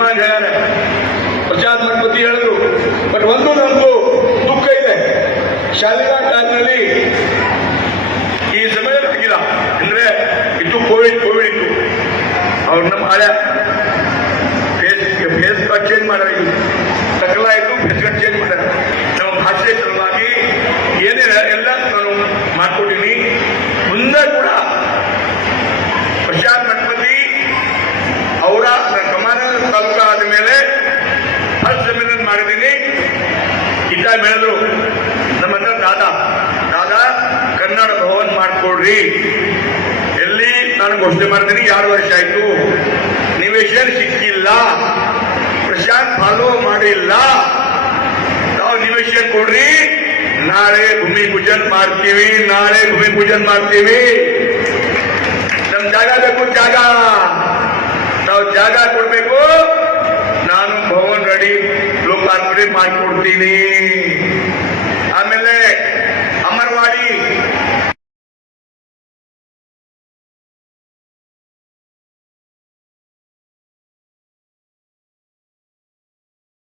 Demand ಹೇಳ್ಯಾರ. ಪ್ರಶಾಂತ್ ಮಂಡಪತಿ ಹೇಳಿದ್ರು. But ಒಂದು ನಮಗೂ ದುಃಖ ಇದೆ, ಶಾಲೆಗಳ ಕಾಲದಲ್ಲಿ ಈ ಸಮಯದಲ್ಲಿ ಆಗಿಲ್ಲ. ಅಂದ್ರೆ ಇದು ಕೋವಿಡ್ ಇತ್ತು. ಅವ್ರು ನಮ್ಮ ಹಳೆ ಫೇಸ್ ಚೇಂಜ್ ಮಾಡ್ಯಾರ, ತಕಲ ಆಯ್ತು, ಫೇಸ್ ಚೇಂಜ್ ಮಾಡ್ಯಾರ. ನಮ್ಮ ಭಾಷೆ ಸಲುವಾಗಿ ಏನೇ ಎಲ್ಲ ನಾನು ಮಾಡ್ಕೊಟ್ಟಿನಿ. ಮುಂದೆ ಕೂಡ ಪ್ರಶಾಂತ್ ಮಂಡಪತಿ ಅವರ ಕಮಾನ ತಾಲೂಕು ಆದ ಮೇಲೆ ಫಸ್ಟ್ ಸಮ್ಮೇಳನ ಮಾಡಿದ್ದೀನಿ. ಇದ್ದ ಬೆಳೆದ್ರು ನಮ್ಮ ಹತ್ರ ದಾದಾ ಕನ್ನಡ ಭವನ್ ಮಾಡ್ಕೊಡ್ರಿ. ಎಲ್ಲಿ ನಾನು ಘೋಷಣೆ ಮಾಡ್ತೀನಿ, 2 ವರ್ಷ ಆಯ್ತು, ನಿವೇಶನ್ ಸಿಕ್ಕಿಲ್ಲ, ಪ್ರಶಾಂತ್ ಫಾಲೋ ಮಾಡಿಲ್ಲ, ನಾವು ನಿವೇಶನ್ ಕೊಡ್ರಿ, ನಾಳೆ ಭೂಮಿ ಪೂಜನ್ ಮಾಡ್ತೀವಿ. ನಮ್ ಜಾಗ ಬೇಕು, ನಾವು ಜಾಗ ಕೊಡ್ಬೇಕು. ನಾನು ಭವನ್ ರೆಡಿ ಲೋಕಾರ್ಪಣೆ ಮಾಡ್ಕೊಡ್ತೀನಿ.